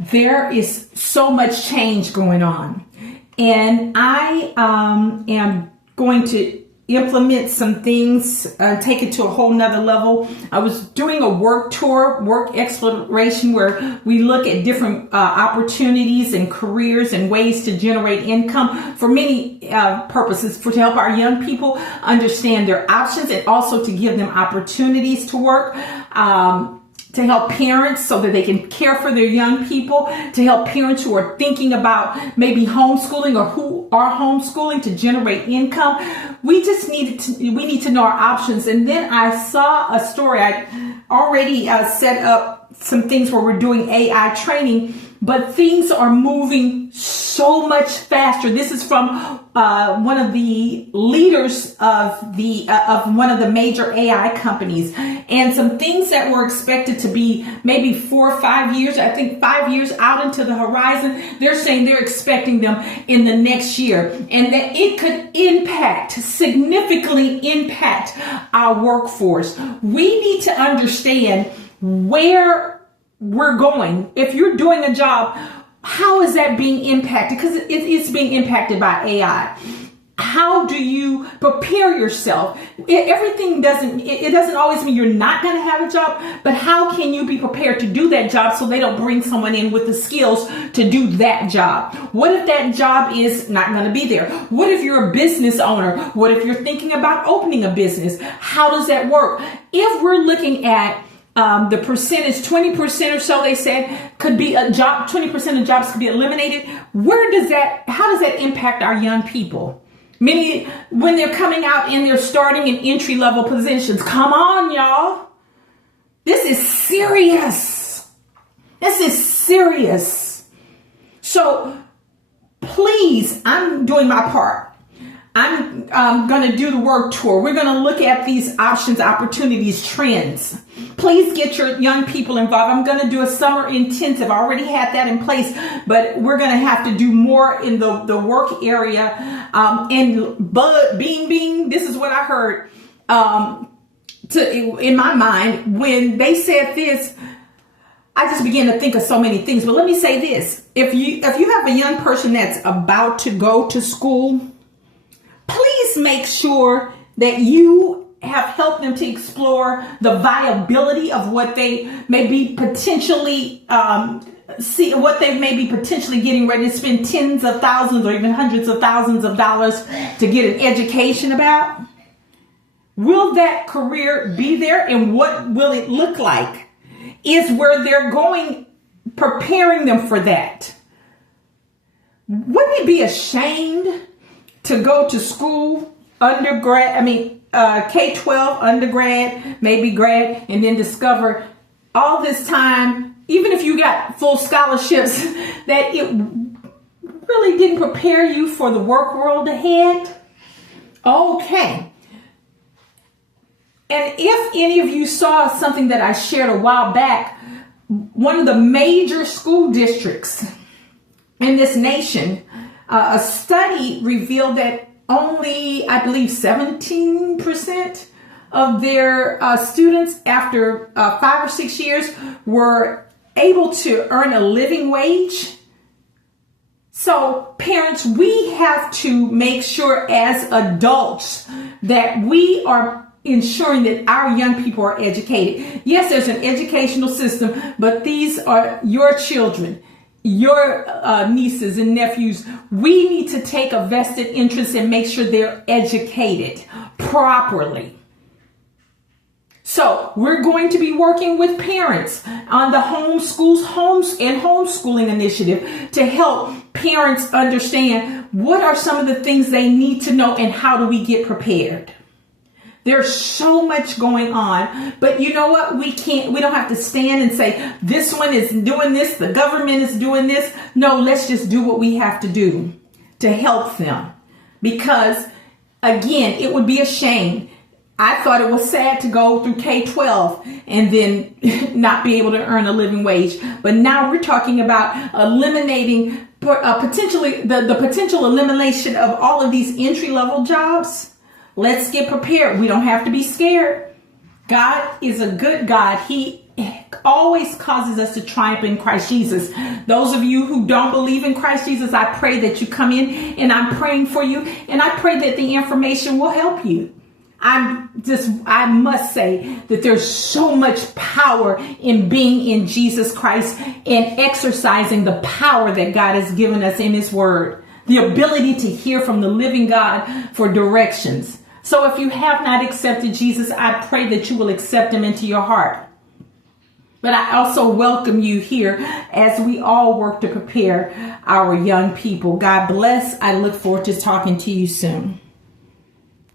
there is so much change going on, and I am going to implement some things, take it to a whole nother level. I was doing a work tour, work exploration, where we look at different opportunities and careers and ways to generate income for many purposes, to help our young people understand their options and also to give them opportunities to work. To help parents so that they can care for their young people, to help parents who are thinking about maybe homeschooling or who are homeschooling to generate income. We need to know our options. And then I saw a story. I already set up some things where we're doing AI training, but things are moving so much faster. This is from one of the leaders of one of the major AI companies, and some things that were expected to be maybe 4 or 5 years, I think 5 years out into the horizon, they're saying they're expecting them in the next year, and that it could significantly impact our workforce. We need to understand where we're going. If you're doing a job, how is that being impacted? Because it's being impacted by AI. How do you prepare yourself? Everything doesn't always mean you're not going to have a job, but how can you be prepared to do that job so they don't bring someone in with the skills to do that job? What if that job is not going to be there? What if you're a business owner? What if you're thinking about opening a business? How does that work? If we're looking at the percentage, 20% or so, they said could be a job, 20% of jobs could be eliminated. How does that impact our young people? Many, when they're coming out and they're starting in entry level positions. Come on, y'all. This is serious. This is serious. So please, I'm doing my part. I'm going to do the work tour. We're going to look at these options, opportunities, trends. Please get your young people involved. I'm going to do a summer intensive. I already had that in place, but we're going to have to do more in the work area. This is what I heard in my mind when they said this. I just began to think of so many things. But let me say this. If you have a young person that's about to go to school, please make sure that you have helped them to explore the viability of what they may be potentially getting ready to spend tens of thousands or even hundreds of thousands of dollars to get an education about. Will that career be there, and what will it look like? Is where they're going preparing them for that? Wouldn't it be ashamed to go to school, K-12, undergrad, maybe grad, and then discover all this time, even if you got full scholarships, that it really didn't prepare you for the work world ahead? Okay. And if any of you saw something that I shared a while back, one of the major school districts in this nation, a study revealed that only, I believe, 17% of their students after 5 or 6 years were able to earn a living wage. So parents, we have to make sure as adults that we are ensuring that our young people are educated. Yes, there's an educational system, but these are your children, your nieces and nephews. We need to take a vested interest and make sure they're educated properly. So we're going to be working with parents on the homeschooling initiative to help parents understand what are some of the things they need to know and how do we get prepared. There's so much going on, but you know what? We don't have to stand and say, this one is doing this, the government is doing this. No, let's just do what we have to do to help them. Because again, it would be a shame. I thought it was sad to go through K-12 and then not be able to earn a living wage. But now we're talking about eliminating potentially the potential elimination of all of these entry-level jobs. Let's get prepared. We don't have to be scared. God is a good God. He always causes us to triumph in Christ Jesus. Those of you who don't believe in Christ Jesus, I pray that you come in, and I'm praying for you, and I pray that the information will help you. I must say that there's so much power in being in Jesus Christ and exercising the power that God has given us in his word, the ability to hear from the living God for directions. So if you have not accepted Jesus, I pray that you will accept him into your heart. But I also welcome you here as we all work to prepare our young people. God bless. I look forward to talking to you soon.